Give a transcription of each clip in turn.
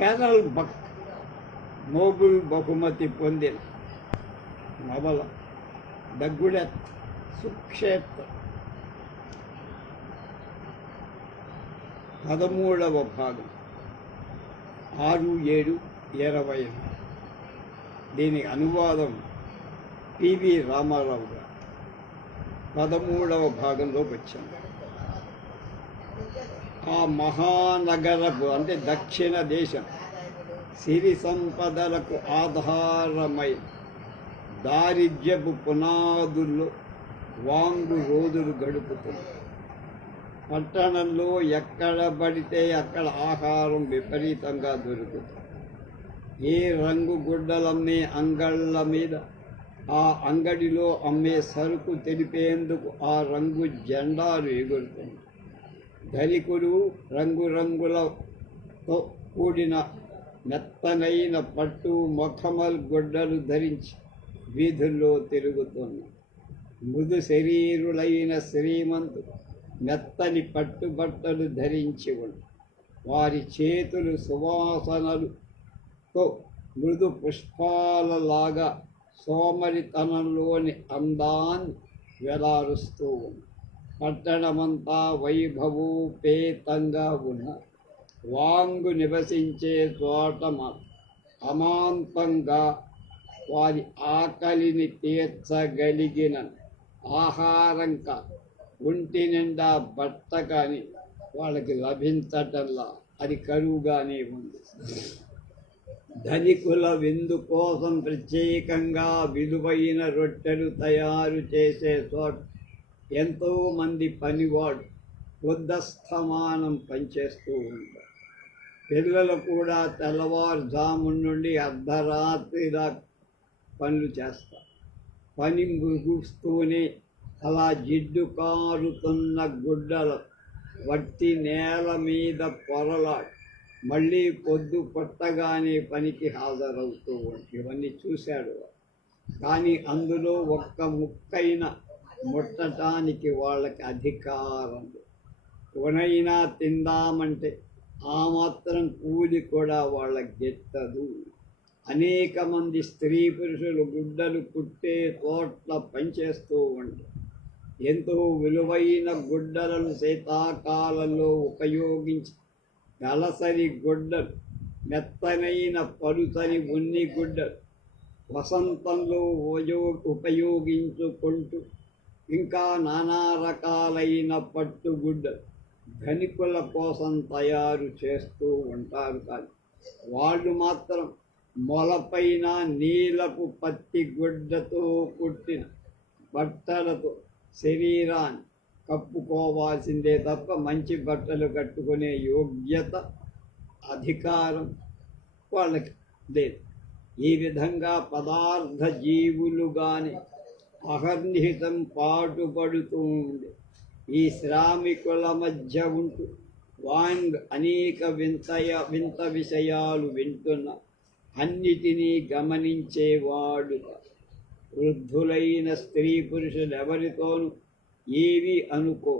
కేరళ బక్ Nobel బహుమతి పొందిన నవల దగ్గుడెత్ సుక్షేత్ర 13వ భాగం 6/7/20. దీని అనువాదం పివి రామారావు గారు. 13వ భాగంలోకి వచ్చాను. ఆ మహానగరపు అంటే దక్షిణ దేశం సిరి సంపదలకు ఆధారమై దారిద్ర్యపు పునాదుల్లో వాంగు రోజులు గడుపుతుంది. పట్టణంలో ఎక్కడ పడితే అక్కడ ఆహారం విపరీతంగా దొరుకుతుంది. ఏ రంగు గుడ్డలమ్మే అంగళ్ళ మీద ఆ అంగడిలో అమ్మే సరుకు తెలిపేందుకు ఆ రంగు జెండాలు ఎగురుతుంది. ధనికులు రంగురంగులతో కూడిన మెత్తనైన పట్టు మొఖమల్ గుడ్డలు ధరించి వీధుల్లో తిరుగుతున్నారు. మృదు శరీరులైన శ్రీమంతులు మెత్తని పట్టుబట్టలు ధరించి ఉంటారు. వారి చేతులు సువాసనలతో మృదు పుష్పాలలాగా సోమరితనంలోని అందాన్ని వెలారుస్తూ ఉంది. పట్టణమంతా వైభవోపేతంగా ఉన్న వాంగు నివసించే చోట అమాంతంగా వారి ఆకలిని తీర్చగలిగిన ఆహారం ఒంటి నిండా బట్ట కానీ వాళ్ళకి లభించటంలా అది కరువుగానే ఉంది. ధనికుల విందు కోసం ప్రత్యేకంగా విలువైన రొట్టెలు తయారు చేసే చోట ఎంతోమంది పనివాడు పొద్దస్తమానం పనిచేస్తూ ఉంటారు. పిల్లలు కూడా తెల్లవారుజాము నుండి అర్ధరాత్రి దాకా పనులు చేస్తారు. పని ముగుస్తూనే అలా జిడ్డు కారుతున్న గుడ్డలు వట్టి నేల మీద పొరలాడు మళ్ళీ పొద్దు పట్టగానే పనికి హాజరవుతూ ఉంటాయి. ఇవన్నీ చూశాడు. కానీ అందులో ఒక్క ముక్కైన ముట్టడానికి వాళ్ళకి అధికారం. కొనైనా తిందామంటే ఆ మాత్రం కూలి కూడా వాళ్ళకి గెట్టదు. అనేక మంది స్త్రీ పురుషులు గుడ్డలు కుట్టే చోట్ల పనిచేస్తూ ఉంటారు. ఎంతో విలువైన గుడ్డలను శీతాకాలంలో ఉపయోగించి దళసరి గుడ్డలు, మెత్తనైన పలుసరి ఉన్ని గుడ్డలు వసంతంలో ఉపయోగించుకుంటూ ఇంకా నానా రకాలైన పట్టుగుడ్డలు ధనికుల కోసం తయారు చేస్తూ ఉంటారు. కానీ వాళ్ళు మాత్రం మొలపైన నీలపు పత్తి గుడ్డతో కుట్టిన బట్టలతో శరీరాన్ని కప్పుకోవాల్సిందే తప్ప మంచి బట్టలు కట్టుకునే యోగ్యత, అధికారం వాళ్ళకి లేదు. ఈ విధంగా పదార్థ జీవులుగానే అహర్నిహితం పాటుపడుతూ ఉంది. ఈ శ్రామికుల మధ్య ఉంటూ వాంగ్ అనేక వింత విషయాలు వింటున్న అన్నిటినీ గమనించేవాడు. వృద్ధులైన స్త్రీ పురుషులు ఎవరితోనూ ఏవి అనుకో.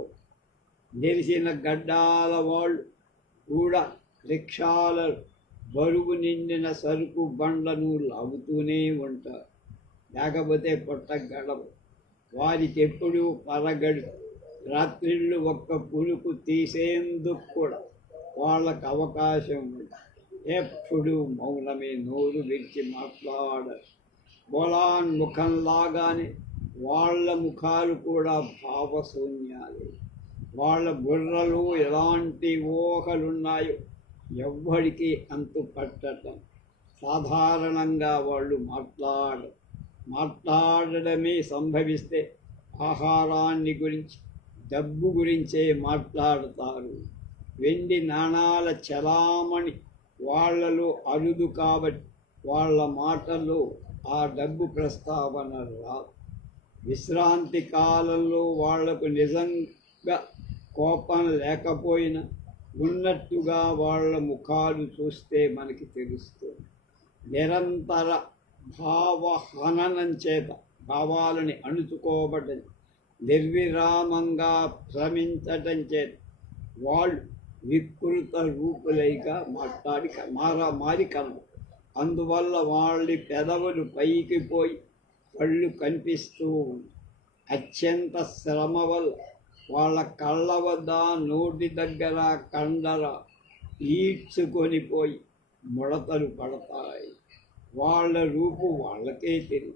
నెరిసిన గడ్డాల వాళ్ళు కూడా రిక్షాల బరువు నిండిన సరుకు బండ్లను లాగుతూనే ఉంటారు. లేకపోతే పొట్ట గడవ. వారికి ఎప్పుడు పరగడు. రాత్రిళ్ళు ఒక్క పులుకు తీసేందుకు కూడా వాళ్ళకు అవకాశం ఉంది. ఎప్పుడు మౌనమే, నోరు విడిచి మాట్లాడరు. బొలాన్ ముఖంలాగానే వాళ్ళ ముఖాలు కూడా భావశూన్యాలే. వాళ్ళ బుర్రలు ఎలాంటి ఊహలున్నాయో ఎవ్వడికి అంతు పట్టటం. సాధారణంగా వాళ్ళు మాట్లాడడమే సంభవిస్తే ఆహారాన్ని గురించి, డబ్బు గురించే మాట్లాడతారు. వెండి నాణాల చలామణి వాళ్లలో అరుదు కాబట్టి వాళ్ళ మాటల్లో ఆ డబ్బు ప్రస్తావన రాదు. విశ్రాంతి కాలంలో వాళ్లకు నిజంగా కోపం లేకపోయినా ఉన్నట్టుగా వాళ్ళ ముఖాలు చూస్తే మనకి తెలుస్తుంది. నిరంతర భావహననం చేత భావాలని అణుచుకోబడ్డది నిర్విరామంగా శ్రమించటం చేత వాళ్ళు వికృత రూపులైగా మారి కలవు. అందువల్ల వాళ్ళ పెదవులు పైకి పోయి కళ్ళు కనిపిస్తూ ఉంది. అత్యంత శ్రమ వల్ల వాళ్ళ కళ్ళ వద్ద నోటి దగ్గర కండర ఈడ్చుకొని పోయి ముడతలు పడతాయి. వాళ్ళ రూపు వాళ్ళకే తెలియదు.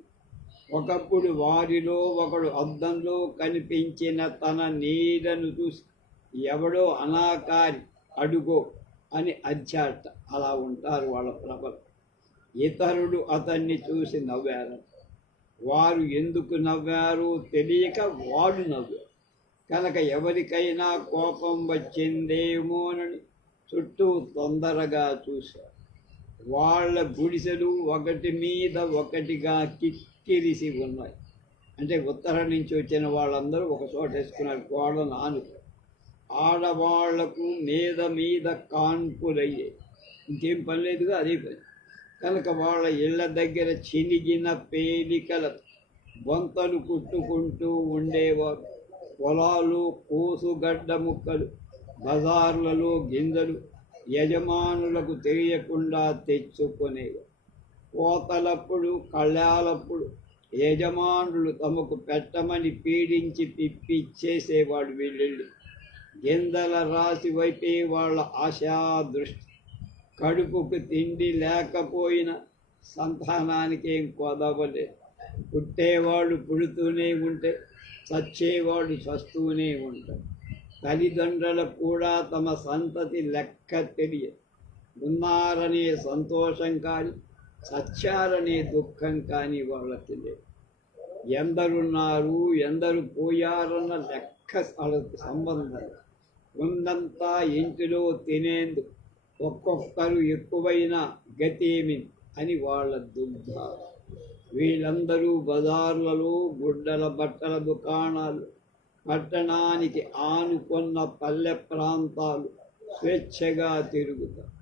ఒకప్పుడు వారిలో ఒకడు అద్దంలో కనిపించిన తన నీడను చూసి ఎవడో అనాకారి అడుగో అని అరిచాట. అలా ఉంటారు వాళ్ళ ప్రభలు. ఇతరులు అతన్ని చూసి నవ్వారు. వారు ఎందుకు నవ్వారో తెలియక వాడు నవ్వారు కనుక ఎవరికైనా కోపం వచ్చిందేమోనని చుట్టూ తొందరగా చూశారు. వాళ్ళ గుడిసెలు ఒకటి మీద ఒకటిగా కిక్కిరిసి ఉన్నాయి. అంటే ఉత్తరం నుంచి వచ్చిన వాళ్ళందరూ ఒక చోట వేసుకున్నారు గోడను ఆనుకు. ఆడవాళ్లకు మీద మీద కాన్పులయ్యాయి. ఇంకేం పని లేదుగా అదే పని. కనుక వాళ్ళ ఇళ్ల దగ్గర చినిగిన పేలికల బొంతలు కుట్టుకుంటూ ఉండేవారు. పొలాలు కోసుగడ్డ ముక్కలు, బజార్లలో గింజలు యజమానులకు తెలియకుండా తెచ్చుకునేవారు. కోతలప్పుడు కళ్యాలప్పుడు యజమానులు తమకు పెట్టమని పీడించి పిప్పిచ్చేసేవాడు. వీళ్ళెళ్ళి గింజల రాశి వైపే వాళ్ళ ఆశా దృష్టి. కడుపుకు తిండి లేకపోయినా సంతానానికి ఏం కొదవలేదు. పుట్టేవాడు పుడుతూనే ఉంటే చచ్చేవాడు చస్తూనే ఉంటాడు. తల్లిదండ్రులకు కూడా తమ సంతతి లెక్క తెలియదు. ఉన్నారనే సంతోషం కానీ చచ్చారనే దుఃఖం కానీ వాళ్ళకి లేదు. ఎందరున్నారు ఎందరు పోయారన్న లెక్క వాళ్ళకి సంబంధం. ఉన్నంతా ఇంటిలో తినేందుకు ఒక్కొక్కరు ఎక్కువైన గతేమి అని వాళ్ళ దుగ్ధ. వీళ్ళందరూ బజార్లలో గుడ్డల బట్టల దుకాణాలు, పట్టణానికి ఆనుకున్న పల్లె ప్రాంతాలు స్వేచ్ఛగా తిరుగుతారు.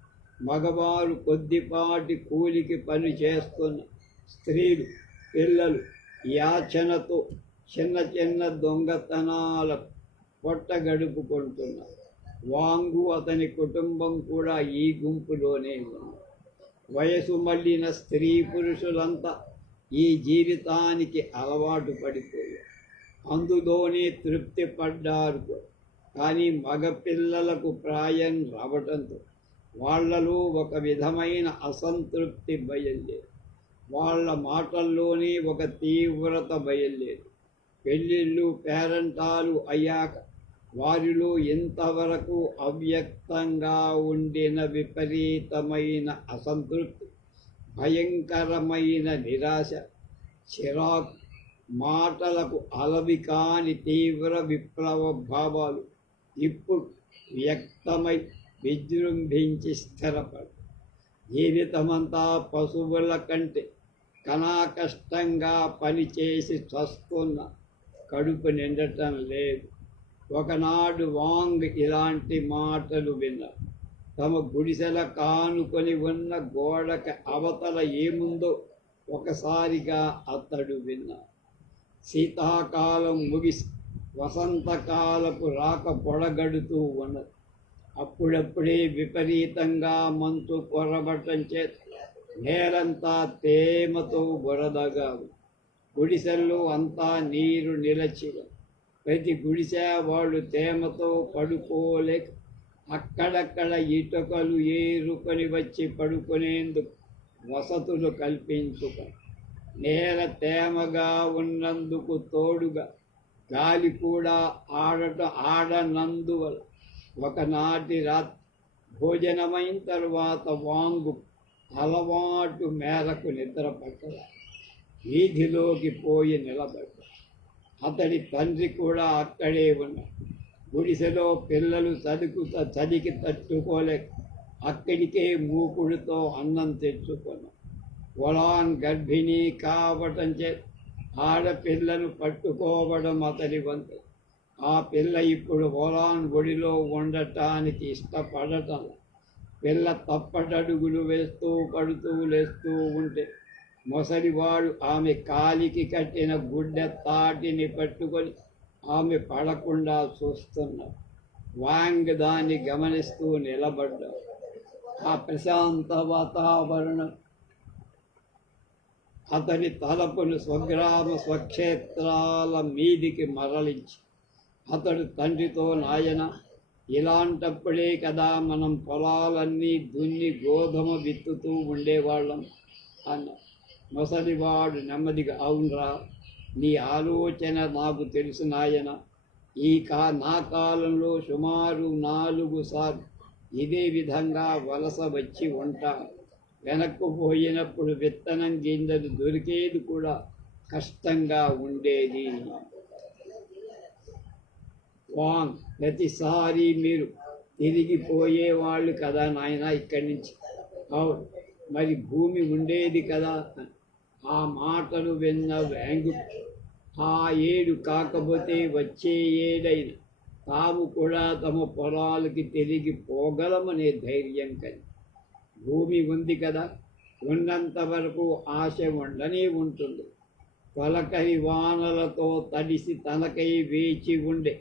మగవారు కొద్దిపాటి కూలికి పని చేస్తున్న స్త్రీలు పిల్లలు యాచనతో చిన్న చిన్న దొంగతనాలకు పొట్ట గడుపుకుంటున్నారు. వాంగు అతని కుటుంబం కూడా ఈ గుంపులోనే ఉంది. వయసు మళ్ళిన స్త్రీ పురుషులంతా ఈ జీవితానికి అలవాటు పడిపోయారు. అందులోనే తృప్తి పడ్డారు. కానీ మగపిల్లలకు ప్రాయం రావటంతో వాళ్లలో ఒక విధమైన అసంతృప్తి బయలుదేరి. వాళ్ళ మాటల్లోనే ఒక తీవ్రత బయలుదేరి. పెళ్ళిళ్ళు పేరంటాలు అయ్యాక వారిలో ఇంతవరకు అవ్యక్తంగా ఉండిన విపరీతమైన అసంతృప్తి, భయంకరమైన నిరాశ, చిరాకు, మాటలకు అలవి కాని తీవ్ర విప్లవ భావాలు ఇప్పుడు వ్యక్తమై విజృంభించి స్థిరపడు. జీవితమంతా పశువుల కంటే కష్టంగా పనిచేసి చస్తున్న కడుపు నిండటం లేదు. ఒకనాడు వాంగ్ ఇలాంటి మాటలు విన్నారు. తమ గుడిసెల కానుకొని ఉన్న గోడకి అవతల ఏముందో ఒకసారిగా అతడు విన్నాడు. శీతాకాలం ముగిసి వసంతకాలపు రాక పొడగడుతూ ఉన్నది. అప్పుడప్పుడే విపరీతంగా మంచు కొరబట్టం చేత నేలంతా తేమతో బురదగా ఉంది. గుడిసెల్లో అంతా నీరు నిలచిన. ప్రతి గుడిసె వాళ్ళు తేమతో పడుకోలేక అక్కడక్కడ ఇటుకలు ఏరుకొని వచ్చి పడుకునేందుకు వసతులు కల్పించుకొని, నేల తేమగా ఉన్నందుకు తోడుగా గాలి కూడా ఆడనందువల్ల ఒకనాటి రాత్రి భోజనమైన తరువాత వాంగు అలవాటు మేరకు నిద్రపట్టగా వీధిలోకి పోయి నిలబడ్డాడు. అతడి తండ్రి కూడా అక్కడే ఉన్నాడు. గుడిసెలో పిల్లలు చలికి తట్టుకోలేక అక్కడికే మూకుడుతో అన్నం తెచ్చుకున్నాం. ఒలాన్ గర్భిణీ కావటం చేత ఆడపిల్లను పట్టుకోవడం అతడి వంతు. ఆ పిల్ల ఇప్పుడు ఒలాన్ ఒడిలో ఉండటానికి ఇష్టపడటం. పిల్ల తప్పటడుగులు వేస్తూ పడుతూ లేస్తూ ఉంటే మొసలివాడు ఆమె కాలికి కట్టిన గుడ్డ తాటిని పట్టుకొని ఆమె పడకుండా చూస్తున్నాడు. వాంగ్ దాన్ని గమనిస్తూ నిలబడ్డాడు. ఆ ప్రశాంత వాతావరణం అతని తలపును స్వగ్రామ స్వక్షేత్రాల మీదికి మరలించి అతడు తండ్రితో, నాయన, ఇలాంటప్పుడే కదా మనం పొలాలన్నీ దున్ని గోధుమ విత్తుతూ ఉండేవాళ్ళం అన్నాడు. ముసలివాడు నెమ్మదిగా, అవునరా, నీ ఆలోచన నాకు తెలుసు నాయన. నా కాలంలో సుమారు 4 సార్లు ఇదే విధంగా వలస వచ్చి ఉంటాను. వెనక్కు పోయినప్పుడు విత్తనం గింజలు దొరికేది కూడా కష్టంగా ఉండేది. వాంగ్, ప్రతిసారి మీరు తిరిగిపోయేవాళ్ళు కదా నాయన ఇక్కడి నుంచి. అవును, మరి భూమి ఉండేది కదా. ఆ మాటలు విన్న వ్యాంగు, ఆ ఏడు కాకపోతే వచ్చే ఏడైనా తాము కూడా తమ పొలాలకి తిరిగి పోగలమనే ధైర్యం కలిగి, భూమి ఉంది కదా, ఉన్నంత వరకు ఆశ ఉండనే ఉంటుంది. తొలకరి వానలతో తడిసి తనకై వేచి ఉండే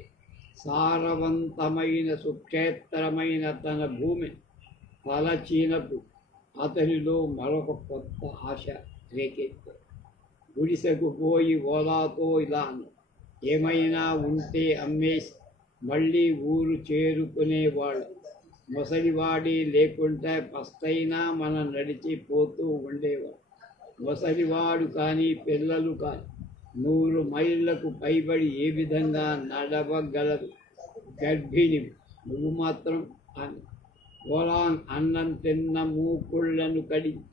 సారవంతమైన సుక్షేత్రమైన తన భూమి తలచినప్పుడు అతనిలో మరొక కొత్త ఆశ రేకెత్తాడు. గుడిసెకు పోయి ఓలాతో ఇలా అన్నాడు, ఏమైనా ఉంటే అమ్మేసి మళ్ళీ ఊరు చేరుకునేవాళ్ళు. ముసలివాడి లేకుంటే పస్తైనా మనం నడిచిపోతూ ఉండేవాడు. ముసలివాడు కానీ పిల్లలు కానీ 100 మైళ్ళకు పైబడి ఏ విధంగా నడవగలరు? గర్భిణి నువ్వు మాత్రం అని. ఓలాన్ అన్నం తిన్న మూకుళ్లను కడిగి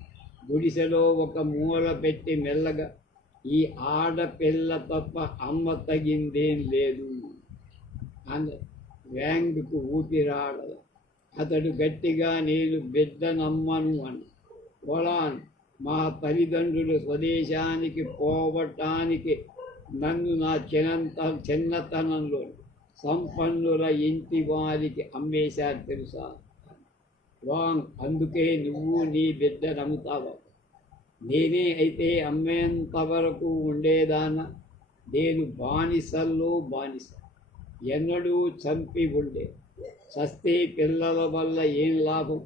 గుడిసెలో ఒక మూల పెట్టి మెల్లగా, ఈ ఆడపిల్ల తప్ప అమ్మ తగిందేం లేదు అన్న. వ్యాంగ్కు ఊపిరాడదు. అతడు గట్టిగా, నేను బిడ్డనమ్మను అన్న. ఓలాన్, మా తల్లిదండ్రులు స్వదేశానికి పోవటానికి నన్ను నా చిన్నతనంలో సంపన్నుల ఇంటి వారికి అమ్మేశారు తెలుసా? వాంగ్, అందుకే నువ్వు నీ బిడ్డ నమ్ముతావా? నేనే అయితే అమ్మేంతవరకు ఉండేదాన్న. నేను బానిసల్లో బానిస, ఎన్నడూ చంపి ఉండే. చస్తే పిల్లల వల్ల ఏం లాభం?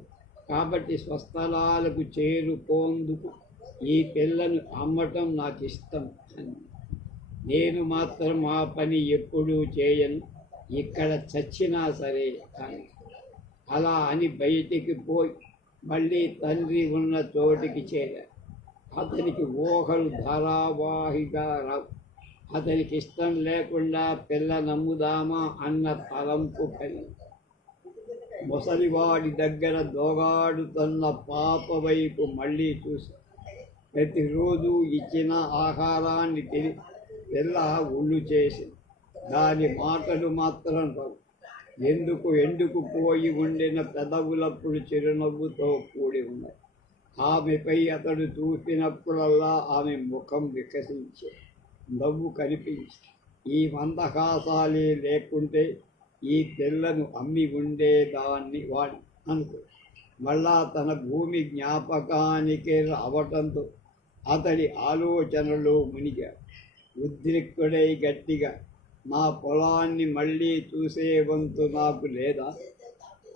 కాబట్టి స్వస్థలాలకు చేరుకోందుకు ఈ పిల్లను అమ్మటం నాకు ఇష్టం అని. నేను మాత్రం ఆ పని ఎప్పుడూ చేయను, ఇక్కడ చచ్చినా సరే అని. అలా అని బయటికి పోయి మళ్ళీ తండ్రి ఉన్న చోటికి చేరాడు. అతనికి ఊహలు ధారావాహిగా రావు. అతనికి ఇష్టం లేకుండా పిల్ల నమ్ముదామా అన్న తలంపు కలిగి ముసలివాడి దగ్గర దోగాడుతున్న పాప వైపు మళ్ళీ చూసి, ప్రతిరోజు ఇచ్చిన ఆహారాన్ని తిని పిల్ల ఒళ్ళు చేసి దాని మాటలు మాత్రం రావు. ఎందుకు పోయి ఉండిన పెదవులప్పుడు చిరునవ్వుతో కూడి ఉన్నాయి. ఆమెపై అతడు చూసినప్పుడల్లా ఆమె ముఖం వికసించే నవ్వు కనిపించి, ఈ మందహాసాలే లేకుంటే ఈ పిల్లను అమ్మి ఉండేదాన్ని వాడి అనుకో. మళ్ళా తన భూమి జ్ఞాపకానికి రావటంతో అతడి ఆలోచనలో మునిగాడు. ఉద్రిక్తుడై గట్టిగా, నా పొలాన్ని మళ్ళీ చూసే వంతు నాకు లేదా?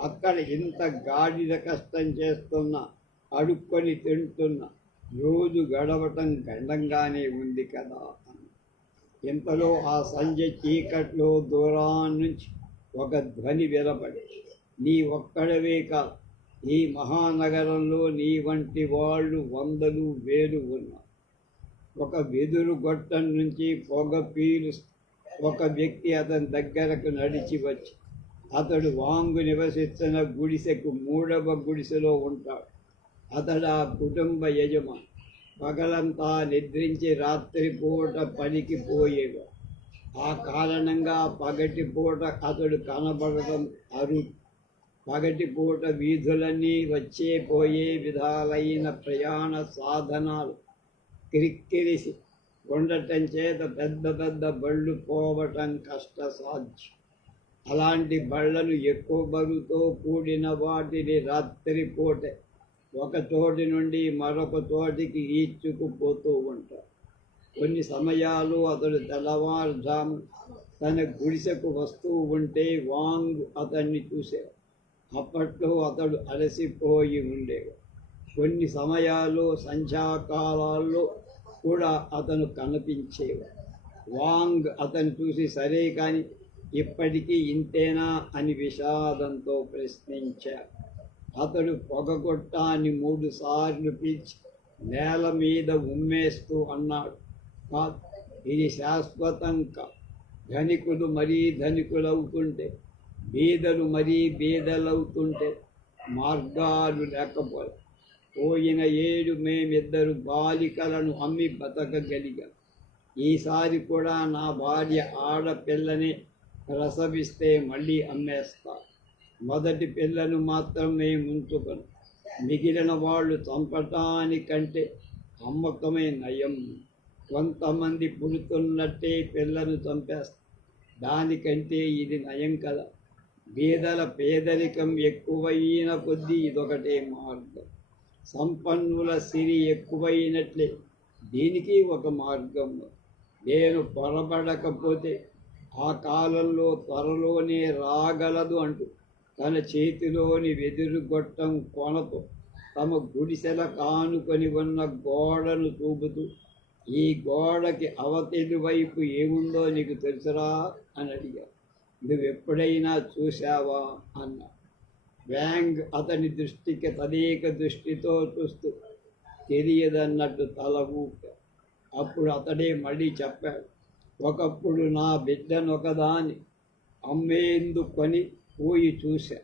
అక్కడ ఇంత గాడిద కష్టం చేస్తున్నా, అడుక్కొని తింటున్నా, రోజు గడవటం గండంగానే ఉంది కదా అని. ఇంతలో ఆ సంజయ్ చీకట్లో దూరాన్నించి ఒక ధ్వని వినపడి, నీ ఒక్కడవే కాదు, ఈ మహానగరంలో నీ వంటి వాళ్ళు 100 వేలు ఉన్నారు. ఒక వెదురు గొట్టం నుంచి పొగ పీలుస్తూ ఒక వ్యక్తి అతని దగ్గరకు నడిచి వచ్చి, అతడు వాంగు నివసిస్తున్న గుడిసెకు 3వ గుడిసెలో ఉంటాడు. అతడు ఆ కుటుంబ యజమాని. పగలంతా నిద్రించి రాత్రిపూట పనికి పోయేవాడు. ఆ కారణంగా పగటిపూట అతడు కనబడటం అరుదు. పగటిపూట వీధులన్నీ వచ్చే పోయే విధాలైన ప్రయాణ సాధనాలు క్రిక్కిరిసి ఉండటం చేత పెద్ద బళ్ళు పోవటం కష్టసాధ్యం. అలాంటి బళ్లను ఎక్కువ బరువుతో కూడిన వాటిని రాత్రిపూట ఒక చోటి నుండి మరొక చోటికి ఈడ్చుకుపోతూ ఉంటాడు. కొన్ని సమయాలు అతడు తెల్లవారుజాము తన గుడిసెకు వస్తూ ఉంటే వాంగ్ అతన్ని చూశాడు. అప్పట్లో అతడు అలసిపోయి ఉండేవాడు. కొన్ని సమయాల్లో సంధ్యాకాలాల్లో కూడా అతను కనిపించేవాడు. వాంగ్ అతను చూసి సరే కానీ ఇప్పటికీ ఇంతేనా అని విషాదంతో ప్రశ్నించాడు. అతడు పొగగొట్టాన్ని 3 సార్లు పీల్చి నేల మీద ఉమ్మేస్తూ అన్నాడు, కాదు, ఇది శాశ్వతం కాదు. ధనికులు మరీ ధనికులవుతుంటే, బీదలు మరీ బీదలవుతుంటే మార్గాలు లేకపోలే. పోయిన ఏడు మేమిద్దరు బాలికలను అమ్మి బతకగలిగాం. ఈసారి కూడా నా భార్య ఆడపిల్లని ప్రసవిస్తే మళ్ళీ అమ్మేస్తా. మొదటి పిల్లను మాత్రం మేము ఉంచుకొని మిగిలిన వాళ్ళు చంపటానికంటే అమ్మకమే నయం. కొంతమంది పుడుతున్నట్టే పిల్లను చంపేస్తారు. దానికంటే ఇది నయం కదా. బీదల పేదరికం ఎక్కువైన కొద్దీ ఇదొకటే మార్గం. సంపన్నుల సిరి ఎక్కువైనట్లే దీనికి ఒక మార్గం. నేను పొరబడకపోతే ఆ కాలంలో త్వరలోనే రాగలదు అంటూ తన చేతిలోని వెదురు గొట్టం కొనతో తమ గుడిసెల కానుకొని ఉన్న గోడను చూపుతూ, ఈ గోడకి అవతలి వైపు ఏముందో నీకు తెలుసురా అని అడిగాడు. నువ్వెప్పుడైనా చూశావా అన్న. వ్యాంగ్ అతని దృష్టికి తదేక దృష్టితో చూస్తూ తెలియదన్నట్టు తల ఊపాడు. అప్పుడు అతడే మళ్ళీ చెప్పాడు, ఒకప్పుడు నా బిడ్డనొకదాన్ని అమ్మేందుకొని పోయి చూశా.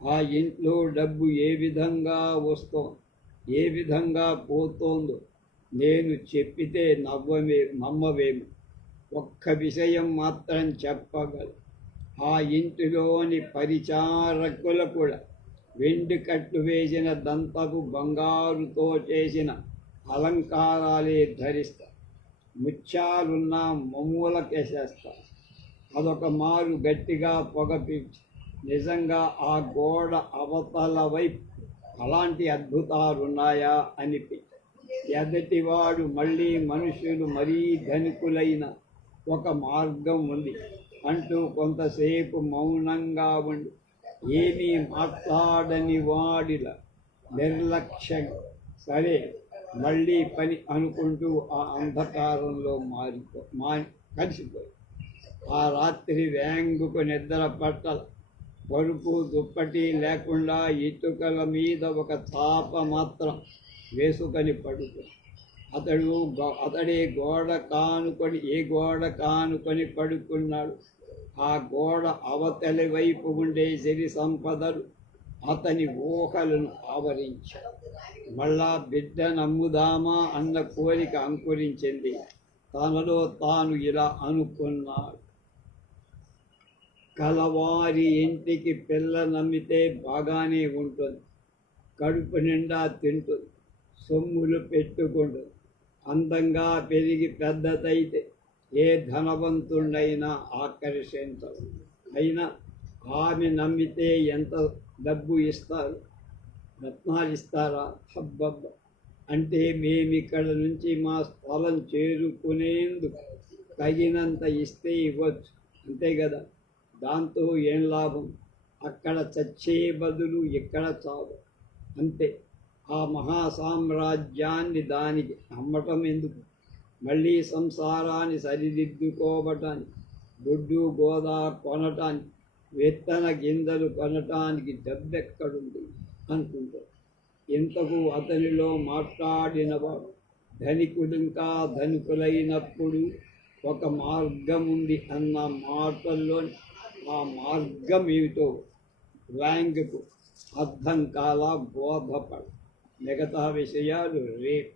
ఆ ఇంట్లో డబ్బు ఏ విధంగా వస్తోంది, ఏ విధంగా పోతోందో నేను చెప్పితే నమ్మవేమి. ఒక్క విషయం మాత్రం చెప్పగలను, ఆ ఇంటిలోని పరిచారకులు కూడా వెండి కట్టు వేసిన దంతపు బంగారుతో చేసిన అలంకారాలే ధరిస్తారు. ముత్యాలున్న మమ్ములకేసేస్తారు. అదొక మారు గట్టిగా పొగ పీల్చి, నిజంగా ఆ గోడ అవతల వైపు అలాంటి అద్భుతాలున్నాయా అనిపించి, ఎదటివాడు మళ్ళీ మనుషులు మరీ ధనికులైన ఒక మార్గం ఉంది అంటూ కొంతసేపు మౌనంగా ఉండి ఏమీ మాట్లాడని వాడిలా నిర్లక్ష్యంగా సరే మళ్ళీ పని అనుకుంటూ ఆ అంధకారంలో కలిసిపోయి. ఆ రాత్రి వ్యాంగుకు నిద్ర పట్టల. పరుపు దుప్పటి లేకుండా ఇటుకల మీద ఒక చాప మాత్రం వేసుకొని పడుతుంది. అతడే గోడ కానుకొని పడుకున్నాడు. ఆ గోడ అవతలి వైపు ఉండే సిరి సంపదలు అతని ఊహలను ఆవరించాడు. మళ్ళా బిడ్డ నమ్ముదామా అన్న కోరిక అంకురించింది. తనలో తాను ఇలా అనుకున్నాడు, కలవారి ఇంటికి పిల్ల నమ్మితే బాగానే ఉంటుంది, కడుపు నిండా తింటుంది, సొమ్ములు పెట్టుకుంటుంది, అందంగా పెరిగి పెద్దదైతే ఏ ధనవంతుడైనా ఆకర్షించదు. అయినా ఆమె నమ్మితే ఎంత డబ్బు ఇస్తారు, రత్నాలు ఇస్తారా? హబ్బబ్బ, అంటే మేమిక్కడ నుంచి మా స్థలం చేరుకునేందుకు తగినంత ఇస్తే ఇవ్వచ్చు, అంతే కదా. దాంతో ఏం లాభం? అక్కడ చచ్చే బదులు ఇక్కడ చావు, అంతే. ఆ మహాసామ్రాజ్యాన్ని దానికి అమ్మటం ఎందుకు? మళ్ళీ సంసారాన్ని సరిదిద్దుకోవటానికి, గుడ్డు గోదా కొనటానికి, విత్తన గింజలు కొనటానికి డబ్బెక్కడుంది అనుకుంటారు. ఇంతకు అతనిలో మాట్లాడినవాడు ధనికుడింకా ధనికులైనప్పుడు ఒక మార్గం ఉంది అన్న మాటల్లోని ఆ మార్గం ఏమిటో వ్యాంగ్కు అర్థం కాలా, బోధపడు. మిగతా విషయాలు రేపు.